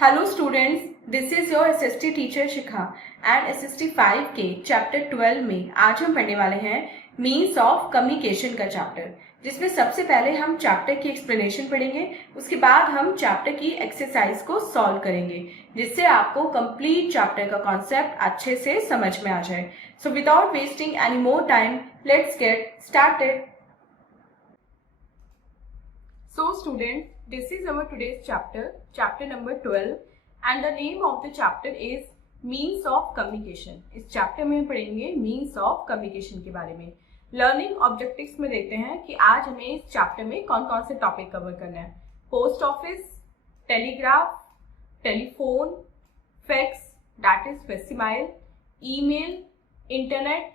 Hello students, this is your SST teacher Shikha and SST 5 के chapter 12 में आज हम पढ़ने वाले हैं मीन्स ऑफ कम्युनिकेशन का चैप्टर, जिसमें सबसे पहले हम चैप्टर की एक्सप्लेनेशन पढ़ेंगे। उसके बाद हम चैप्टर की एक्सरसाइज को सॉल्व करेंगे, जिससे आपको कंप्लीट चैप्टर का कॉन्सेप्ट अच्छे से समझ में आ जाए। So without wasting any more time, let's get started. So students, this is our today's chapter number 12 and the name of the chapter is means of communication। इस चैप्टर में हम पढ़ेंगे means of communication के बारे में। Learning objectives में देखते हैं कि आज हमें इस चैप्टर में कौन कौन से टॉपिक कवर करना है। Post office, telegraph, telephone, fax that is facsimile, email, internet,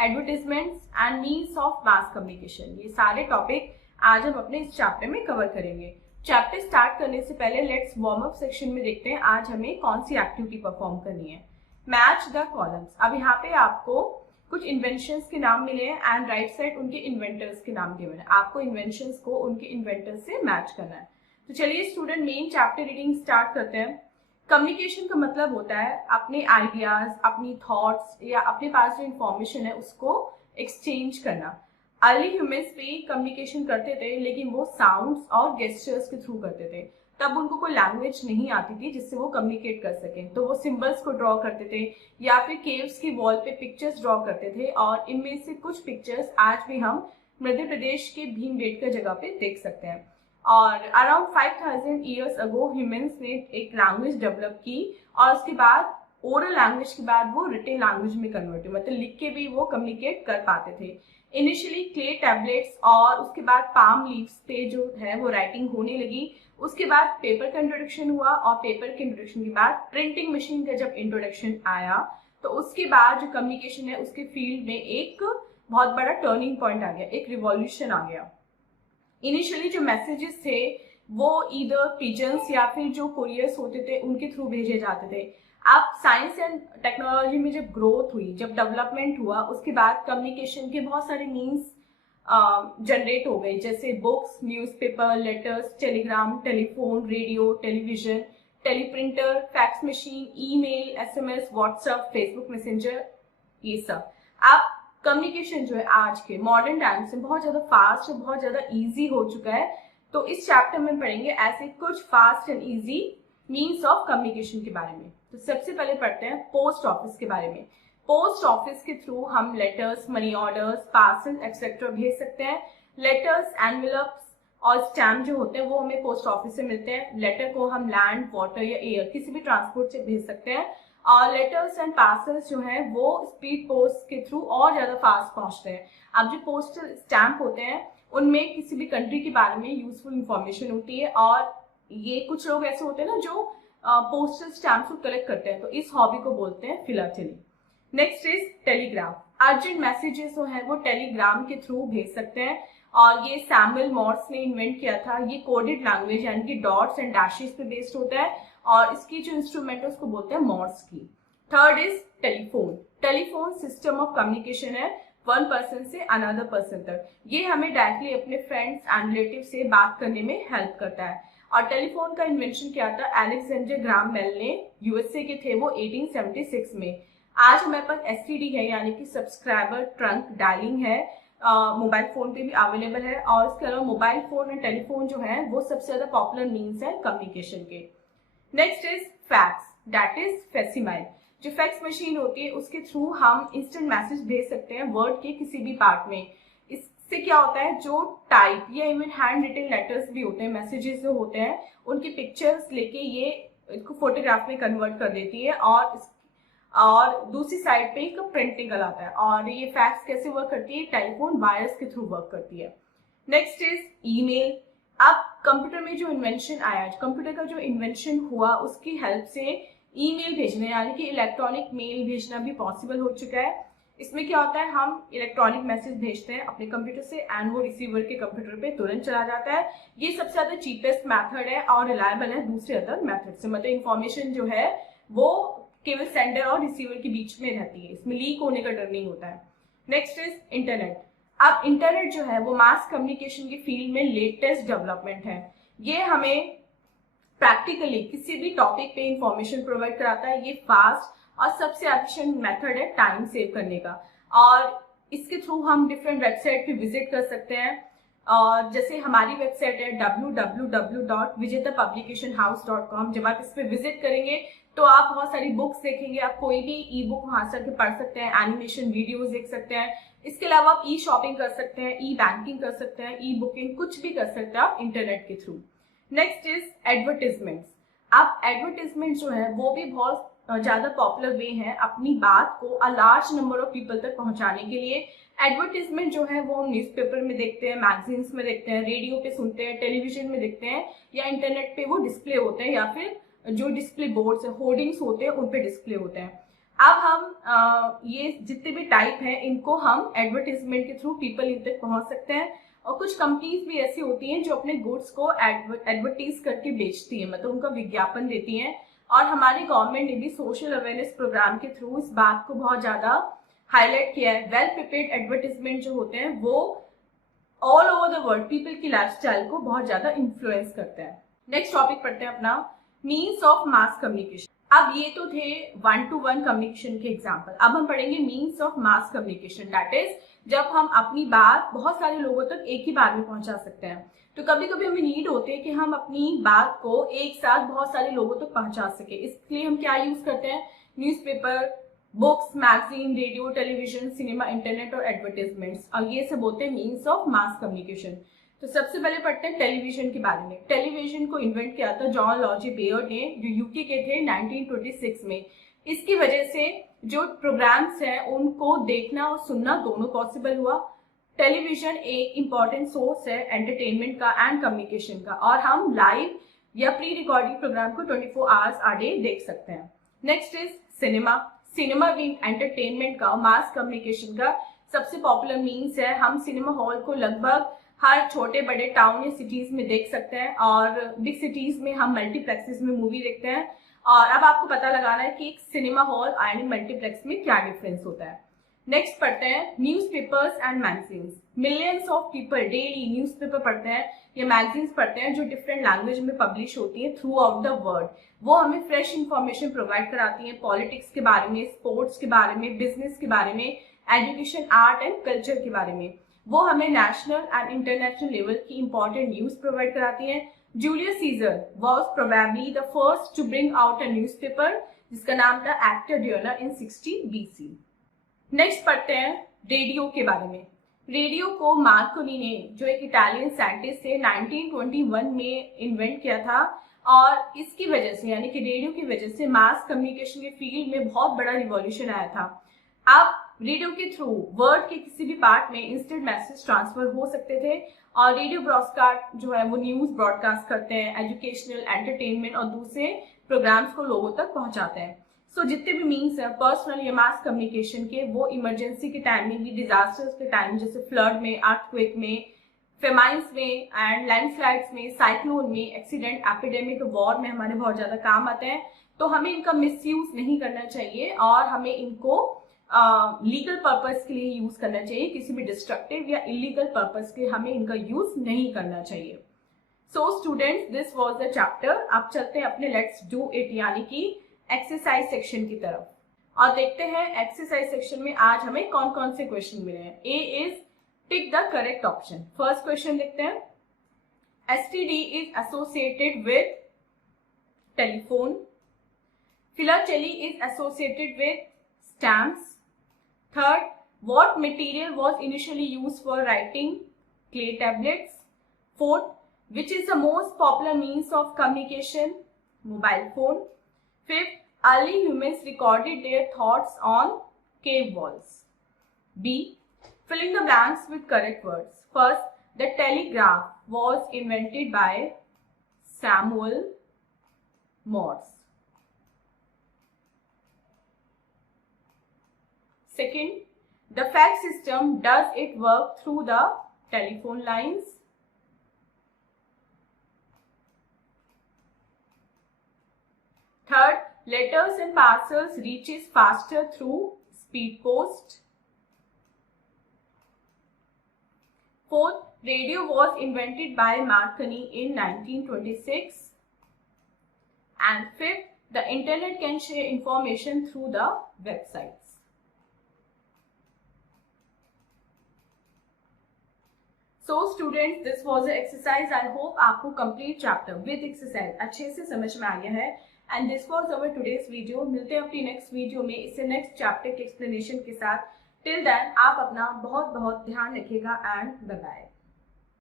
advertisements and means of mass communication, ये सारे टॉपिक आज हम अपने इस चैप्टर में कवर करेंगे। चैप्टर स्टार्ट करने से पहले लेट्स वार्म अप सेक्शन में देखते हैं आज हमें कौन सी एक्टिविटी परफॉर्म करनी है। Match the columns. अब यहाँ पे आपको कुछ इन्वेंशंस के नाम मिले हैं एंड राइट साइड उनके इन्वेंटर्स के नाम दिए हुए हैं। आपको इन्वेंशंस को उनके इन्वेंटर्स से मैच करना है। तो चलिए student main chapter reading start करते हैं। कम्युनिकेशन का मतलब होता है अपने आइडियाज, अपनी थॉट्स या अपने पास जो इंफॉर्मेशन है उसको एक्सचेंज करना। अर्ली ह्यूमंस भी कम्युनिकेशन करते थे, लेकिन वो साउंड्स और गेस्चर्स के थ्रू करते थे। तब उनको कोई लैंग्वेज नहीं आती थी जिससे वो कम्युनिकेट कर सकें, तो वो सिंबल्स को ड्रॉ करते थे या फिर केव्स की वॉल पे पिक्चर्स ड्रॉ करते थे। और इनमें से कुछ पिक्चर्स आज भी हम मध्य प्रदेश के भीमबेटका जगह पे देख सकते हैं। और अराउंड 5000 ईयर्स अगो ह्यूमंस ने एक लैंग्वेज डेवलप की और उसके बाद ओरल लैंग्वेज के बाद वो रिटन लैंग्वेज में कन्वर्ट हुई, मतलब लिख के भी वो कम्युनिकेट कर पाते थे। इनिशियली क्ले टैबलेट्स और उसके बाद पाम लीव्स पे जो है वो राइटिंग होने लगी। उसके बाद पेपर का इंट्रोडक्शन हुआ और पेपर के इंट्रोडक्शन के बाद प्रिंटिंग मशीन का जब इंट्रोडक्शन आया तो उसके बाद जो कम्युनिकेशन है उसके फील्ड में एक बहुत बड़ा टर्निंग पॉइंट आ गया, एक रिवॉल्यूशन आ गया। इनिशियली जो मैसेजेस थे वो ईदर पिजन्स या फिर जो कोरियर्स होते थे उनके थ्रू भेजे जाते थे। अब साइंस एंड टेक्नोलॉजी में जब ग्रोथ हुई, जब डेवलपमेंट हुआ, उसके बाद कम्युनिकेशन के बहुत सारे मीन्स जनरेट हो गए, जैसे books, newspaper, letters, Telegram, telephone, radio, television, teleprinter, fax machine, email, SMS, WhatsApp, Facebook messenger, ये सब। अब कम्युनिकेशन जो है आज के मॉडर्न टाइम से बहुत ज्यादा फास्ट और बहुत ज्यादा इजी हो चुका है। तो इस चैप्टर में पढ़ेंगे ऐसे कुछ fast and easy means of communication के बारे में। तो सबसे पहले पढ़ते हैं पोस्ट ऑफिस के बारे में। पोस्ट ऑफिस के थ्रू हम letters, money orders, parcel etcetera भेज सकते हैं। लेटर्स, एनवेलप्स और स्टैम्प जो होते हैं वो हमें पोस्ट ऑफिस से मिलते हैं। लेटर को हम लैंड, वाटर या एयर किसी भी ट्रांसपोर्ट से भेज सकते हैं। और लेटर्स एंड पार्सल्स जो हैं वो स्पीड पोस्ट के थ्रू और ज्यादा फास्ट पहुंचते हैं। अब जो पोस्टल स्टैम्प होते हैं उनमें किसी भी कंट्री के बारे में यूजफुल इंफॉर्मेशन होती है और ये कुछ लोग ऐसे होते हैं ना जो पोस्टल स्टैम्प्स को कलेक्ट करते हैं, तो इस हॉबी को बोलते हैं philately. Next is telegraph. Urgent messages जो है वो टेलीग्राम के थ्रू भेज सकते हैं और ये सैमुअल मॉर्स ने इन्वेंट किया था। ये कोडेड लैंग्वेज यानी कि डॉट्स एंड डैशेस पे बेस्ड होता है और इसकी जो इंस्ट्रूमेंट है उसको बोलते हैं मॉर्स की। Third is telephone. Telephone system of communication है वन पर्सन से अनदर पर्सन तक। ये हमें डायरेक्टली अपने फ्रेंड्स एंड रिलेटिव से बात करने में हेल्प करता है। और टेलीफोन का इन्वेंशन किया था अलेक्जेंडर ग्राहम बेल ने, यूएसए के थे वो 1876 में। आज हमारे पास एसटीडी है यानी कि सब्सक्राइबर ट्रंक डायलिंग है, मोबाइल फोन पे भी अवेलेबल है। और इसके अलावा मोबाइल फोन और टेलीफोन जो है वो सबसे ज्यादा पॉपुलर मीन्स है कम्युनिकेशन के। Next is fax that is facsimile. जो फैक्स मशीन होती है उसके थ्रू हम इंस्टेंट मैसेज भेज सकते हैं वर्ड के किसी भी पार्ट में। इससे क्या होता है, जो टाइप या इवन हैंड रिटन लेटर्स भी होते हैं, मैसेजेस जो होते हैं, उनकी पिक्चर्स लेके ये इसको फोटोग्राफ में कन्वर्ट कर देती है और दूसरी साइड पे एक प्रिंटिंग आता है। और ये फैक्स कैसे वर्क करती है, टेलीफोन वायर्स के थ्रू वर्क करती है। Next is email. अब कंप्यूटर में जो इन्वेंशन आया, कंप्यूटर का जो इन्वेंशन हुआ उसकी हेल्प से ईमेल भेजना यानी कि इलेक्ट्रॉनिक मेल भेजना भी पॉसिबल हो चुका है। इसमें क्या होता है, हम इलेक्ट्रॉनिक मैसेज भेजते हैं अपने कंप्यूटर से एंड वो रिसीवर के कंप्यूटर पे तुरंत चला जाता है। ये सबसे ज्यादा चीपेस्ट मेथड है और रिलायबल है दूसरे अदर मेथड से, मतलब इंफॉर्मेशन जो है वो केवल सेंडर और रिसीवर के बीच में रहती है, इसमें लीक होने का डर नहीं होता है। Next is internet. अब इंटरनेट जो है वो मास कम्युनिकेशन की फील्ड में लेटेस्ट डेवलपमेंट है। ये हमें प्रैक्टिकली किसी भी टॉपिक पे इंफॉर्मेशन प्रोवाइड कराता है। ये फास्ट और सबसे एफिशिएंट मेथड है टाइम सेव करने का, और इसके थ्रू हम डिफरेंट वेबसाइट पे विजिट कर सकते हैं। और जैसे हमारी वेबसाइट है www.vijetapublicationhouse.com। जब आप इस पे विजिट करेंगे तो आप बहुत सारी बुक्स देखेंगे, आप कोई भी ई बुक वहां से पढ़ सकते हैं, एनिमेशन वीडियोस देख सकते हैं। इसके अलावा आप ई शॉपिंग कर सकते हैं, ई बैंकिंग कर सकते हैं, ई बुकिंग कुछ भी कर सकते हैं आप इंटरनेट के थ्रू। Next is advertisements. आप एडवर्टीजमेंट जो है वो भी बहुत ज्यादा पॉपुलर वे है अपनी बात को a large number of people तक पहुंचाने के लिए। एडवर्टीजमेंट जो है वो हम न्यूज़पेपर में देखते हैं, मैगजीन्स में देखते हैं, रेडियो पे सुनते हैं, टेलीविजन में देखते हैं, या इंटरनेट पे वो डिस्प्ले होते हैं, या फिर जो डिस्प्ले बोर्ड्स है, होर्डिंग्स होते हैं, उन पे डिस्प्ले होते हैं। अब हम ये जितने भी टाइप हैं इनको हम एडवर्टीजमेंट के थ्रू पीपल इन तक पहुंच सकते हैं। और कुछ कंपनीज भी ऐसी होती हैं जो अपने गुड्स को एडवर्टीज करके बेचती है, मतलब उनका विज्ञापन देती हैं। और हमारी गवर्नमेंट ने भी सोशल अवेयरनेस प्रोग्राम के थ्रू इस बात को बहुत ज्यादा हाईलाइट किया है। वेल प्रिपेयर्ड एडवर्टीजमेंट जो होते हैं वो all over the world people की लाइफस्टाइल को बहुत ज्यादा इन्फ्लुएंस करते हैं। नेक्स्ट टॉपिक पढ़ते हैं अपना, मीन्स ऑफ मास कम्युनिकेशन। अब ये तो थे 1-to-1 कम्युनिकेशन के एग्जाम्पल। अब हम पढ़ेंगे means of mass communication, that is जब हम अपनी बात बहुत सारे लोगों तक एक ही बार में पहुंचा सकते हैं। तो कभी कभी हमें नीड होती है कि हम अपनी बात को एक साथ बहुत सारे लोगों तक पहुंचा सके। इसलिए हम क्या यूज करते हैं, newspaper, books, magazine, radio, television, cinema, internet और एडवर्टाइजमेंट्स, और ये सब होते हैं मीन्स ऑफ मास कम्युनिकेशन। तो सबसे पहले पढ़ते हैं टेलीविजन के बारे में। टेलीविजन को इन्वेंट किया था जॉन लॉजी बेयर्ड ने, जो यूके के थे 1926 में। इसकी वजह से जो प्रोग्राम्स हैं उनको देखना और सुनना दोनों पॉसिबल हुआ। टेलीविजन एक इम्पॉर्टेंट सोर्स है एंटरटेनमेंट का एंड कम्युनिकेशन का, और हम लाइव या प्री रिकॉर्डिंग प्रोग्राम को 24 आवर्स a day देख सकते हैं। Next is cinema. सिनेमा भी एंटरटेनमेंट का और मास कम्युनिकेशन का सबसे पॉपुलर मीन्स है। हम सिनेमा हॉल को लगभग हर छोटे बड़े टाउन या सिटीज में देख सकते हैं, और बिग सिटीज में हम मल्टीप्लेक्सेस में मूवी देखते हैं। और अब आपको पता लगाना है कि एक सिनेमा हॉल एंड मल्टीप्लेक्स में क्या डिफरेंस होता है। नेक्स्ट पढ़ते हैं newspapers and magazines. Millions of people daily newspaper पढ़ते हैं या मैगजीन्स पढ़ते हैं जो डिफरेंट लैंग्वेज में पब्लिश होती है थ्रू आउट द वर्ल्ड। वो हमें फ्रेश इंफॉर्मेशन प्रोवाइड कराती हैं, पॉलिटिक्स के बारे में, स्पोर्ट्स के बारे में, बिजनेस के बारे में, एजुकेशन, आर्ट एंड कल्चर के बारे में। वो हमें नेशनल एंड इंटरनेशनल लेवल की इंपॉर्टेंट न्यूज प्रोवाइड कराती हैं। Julius Caesar was probably the first to bring out a newspaper जिसका नाम था एक्टा डियोना इन 60 BC। नेक्स्ट पढ़ते हैं रेडियो के बारे में। रेडियो को मार्कोनी ने, जो एक इटालियन साइंटिस्ट थे, 1921 में इन्वेंट किया था। और इसकी वजह से, यानी कि रेडियो की वजह से, मास कम्युनिकेशन के फील्ड में बहुत बड़ा रिवॉल्यूशन आया था। अब रेडियो के थ्रू वर्ल्ड के किसी भी पार्ट में इंस्टेंट मैसेज ट्रांसफर हो सकते थे। और रेडियो ब्रॉडकास्ट जो है वो न्यूज ब्रॉडकास्ट करते हैं, एजुकेशनल, एंटरटेनमेंट और दूसरे प्रोग्राम्स को लोगों तक पहुंचाते हैं। सो जितने भी मीन्स है पर्सनल या मास कम्युनिकेशन के, वो इमरजेंसी के टाइम में भी, डिजास्टर्स के टाइम जैसे फ्लड में, अर्थक्वेक में, फेमाइंस में एंड लैंडस्लाइड्स में, साइक्लोन में, एक्सीडेंट, एपिडेमिक, वॉर में हमारे बहुत ज्यादा काम आते हैं। तो हमें इनका मिसयूज नहीं करना चाहिए और हमें इनको लीगल पर्पस के लिए यूज करना चाहिए। किसी भी डिस्ट्रक्टिव या इलीगल पर्पस के हमें इनका यूज नहीं करना चाहिए। So students, this was the chapter. अब चलते हैं अपने लेट्स डू इट यानी कि एक्सरसाइज सेक्शन की तरफ और देखते हैं एक्सरसाइज सेक्शन में आज हमें कौन कौन से क्वेश्चन मिले हैं। A is tick the correct option. First question देखते हैं। STD is associated with telephone. Philately is associated with stamps. Third, what material was initially used for writing? Clay tablets. Fourth, which is the most popular means of communication? Mobile phone. Fifth, early humans recorded their thoughts on cave walls. B, filling the blanks with correct words. First, the telegraph was invented by Samuel Morse. Second, the fax system, does it work through the telephone lines? Third, letters and parcels reaches faster through speed post. Fourth, radio was invented by Marconi in 1926. and fifth, the internet can share information through the websites. So students, this was the exercise. I hope आपको complete chapter with exercise अच्छे से समझ में आ गया है. And this was our today's video. मिलते हैं अपनी next video में इससे next chapter के explanation के साथ. Till then आप अपना बहुत बहुत ध्यान रखिएगा and bye bye.